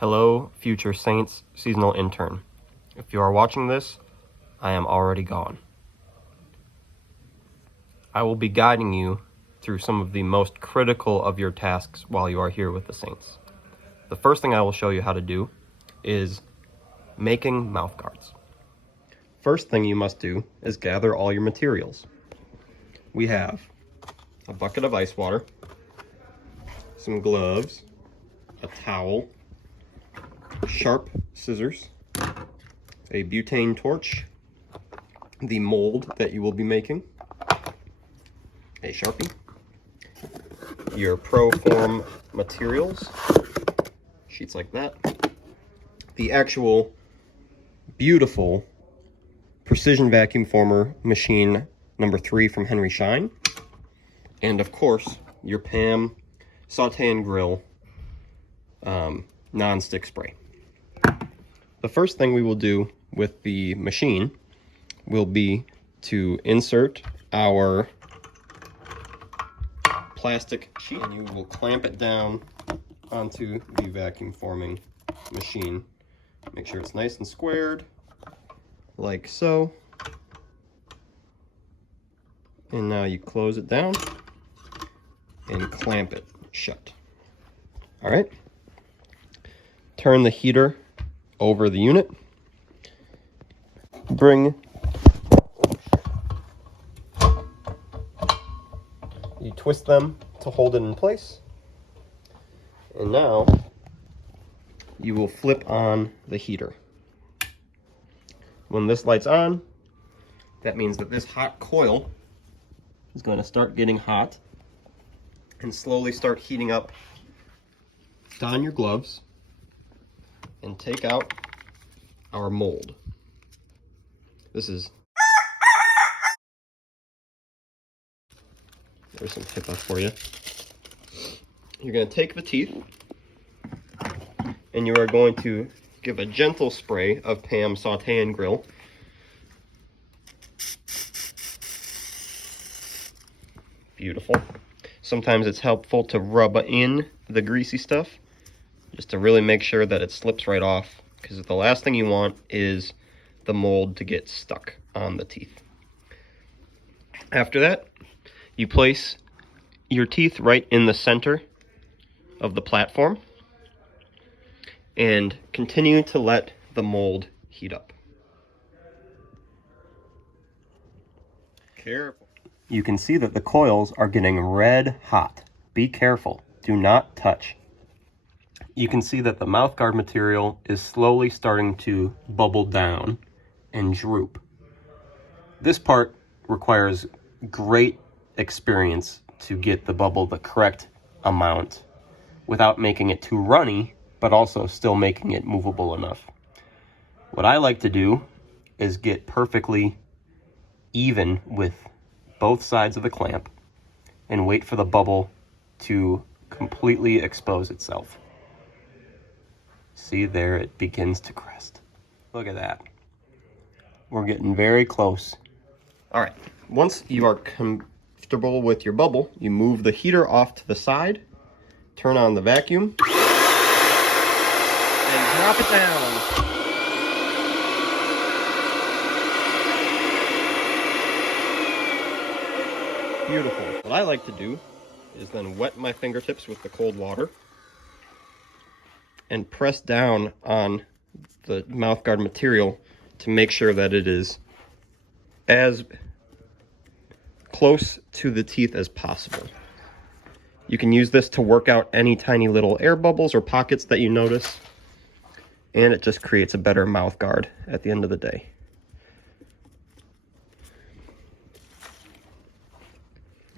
Hello, future Saints seasonal intern. If you are watching this, I am already gone. I will be guiding you through some of the most critical of your tasks while you are here with the Saints. The first thing I will show you how to do is making mouth guards. First thing you must do is gather all your materials. We have a bucket of ice water, some gloves, a towel, sharp scissors, a butane torch, the mold that you will be making, a Sharpie, your ProForm materials, sheets like that, the actual beautiful precision vacuum former machine number 3 from Henry Schein, and of course your PAM saute and grill non-stick spray. The first thing we will do with the machine will be to insert our plastic sheet, and you will clamp it down onto the vacuum forming machine. Make sure it's nice and squared, like so. And now you close it down and clamp it shut. All right. Turn the heater over the unit. You twist them to hold it in place. And now you will flip on the heater. When this light's on, that means that this hot coil is going to start getting hot and slowly start heating up. Don your gloves and take out our mold. There's some HIPAA for you. You're going to take the teeth and you are going to give a gentle spray of PAM saute and grill. Beautiful. Sometimes it's helpful to rub in the greasy stuff just to really make sure that it slips right off, because the last thing you want is the mold to get stuck on the teeth. After that, you place your teeth right in the center of the platform and continue to let the mold heat up. Careful. You can see that the coils are getting red hot. Be careful. Do not touch. You can see that the mouthguard material is slowly starting to bubble down and droop. This part requires great experience to get the bubble the correct amount without making it too runny, but also still making it movable enough. What I like to do is get perfectly even with both sides of the clamp and wait for the bubble to completely expose itself. See, there it begins to crest. Look at that. We're getting very close. All right, once you are comfortable with your bubble, you move the heater off to the side, turn on the vacuum, and drop it down. Beautiful. What I like to do is then wet my fingertips with the cold water and press down on the mouthguard material to make sure that it is as close to the teeth as possible. You can use this to work out any tiny little air bubbles or pockets that you notice, and it just creates a better mouthguard at the end of the day.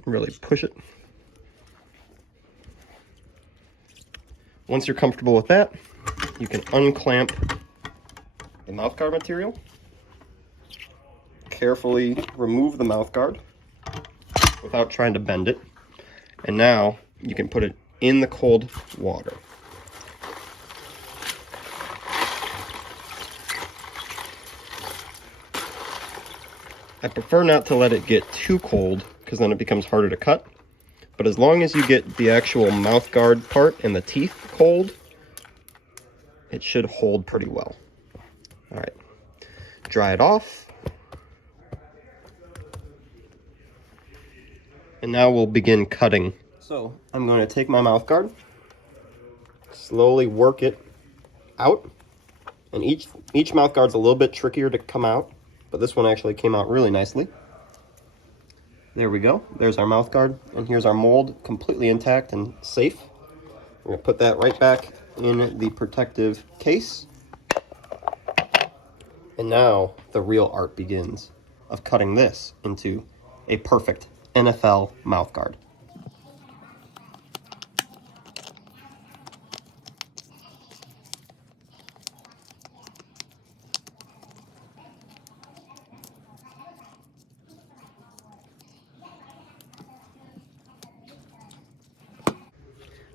Really push it. Once you're comfortable with that, you can unclamp the mouthguard material, carefully remove the mouthguard without trying to bend it, and now you can put it in the cold water. I prefer not to let it get too cold because then it becomes harder to cut. But as long as you get the actual mouthguard part and the teeth cold, it should hold pretty well. All right, dry it off. And now we'll begin cutting. So I'm going to take my mouth guard, slowly work it out. And each mouth guard's a little bit trickier to come out, but this one actually came out really nicely. There we go. There's our mouth guard, and here's our mold, completely intact and safe. We're gonna put that right back in the protective case. And now the real art begins of cutting this into a perfect NFL mouth guard.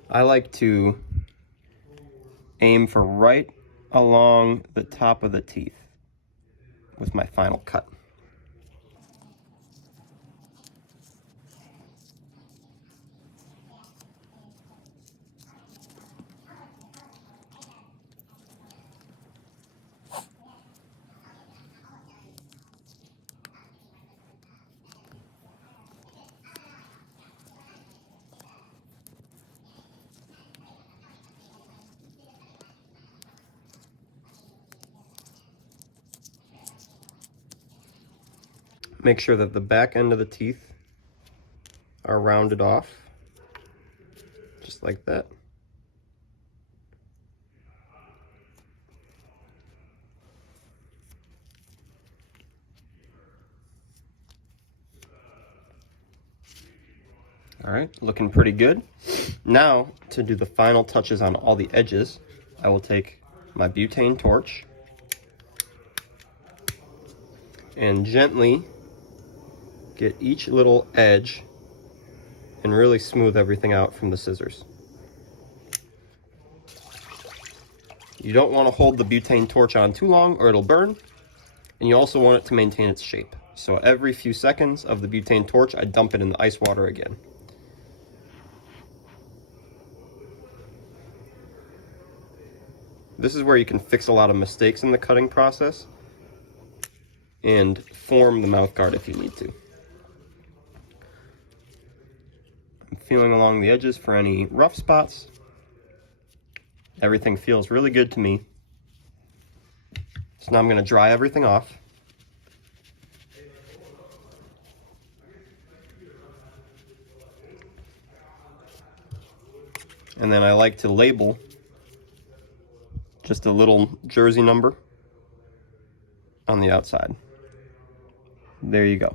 I like to aim for right along the top of the teeth with my final cut. Make sure that the back end of the teeth are rounded off, just like that. All right, looking pretty good. Now, to do the final touches on all the edges, I will take my butane torch and gently get each little edge and really smooth everything out from the scissors. You don't want to hold the butane torch on too long or it'll burn, and you also want it to maintain its shape. So every few seconds of the butane torch, I dump it in the ice water again. This is where you can fix a lot of mistakes in the cutting process and form the mouth guard if you need to. I'm feeling along the edges for any rough spots. Everything feels really good to me. So now I'm going to dry everything off. And then I like to label just a little jersey number on the outside. There you go.